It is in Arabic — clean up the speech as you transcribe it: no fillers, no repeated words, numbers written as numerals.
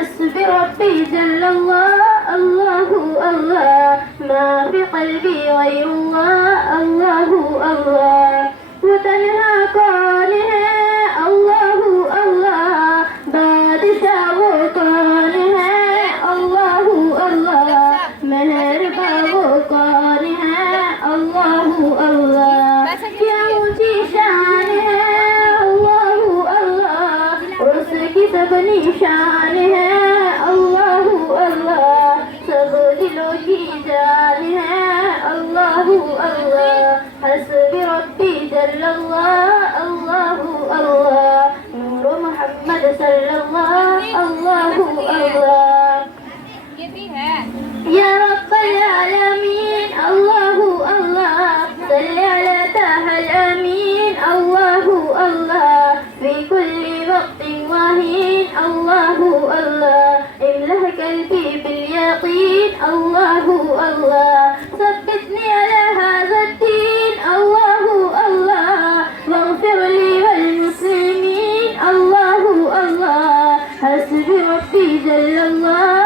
حسبي ربي جل الله الله الله ما في قلبي غير الله الله الله وتنهى قانها الله الله بادشاہ وہ کون ہے اللہ اللہ مہرباں وہ کون ہے اللہ اللہ کیا اونچی شان ہے اللہ اللہ اس کی سب نشان ہے اللہ اللہ سب دلوں کی جان ہے اللہ اللہ حسبی ربی جل اللہ اللہ اللہ نور محمد صلی اللہ اللہ اللہ يا رب العالمين الله الله صل على طه الأمين الله الله في كل وقت وحين الله الله املأ قلبي باليقين الله الله ثبتني على هذا الدين الله الله واغفر لي والمسلمين الله الله حسبي ربي جل الله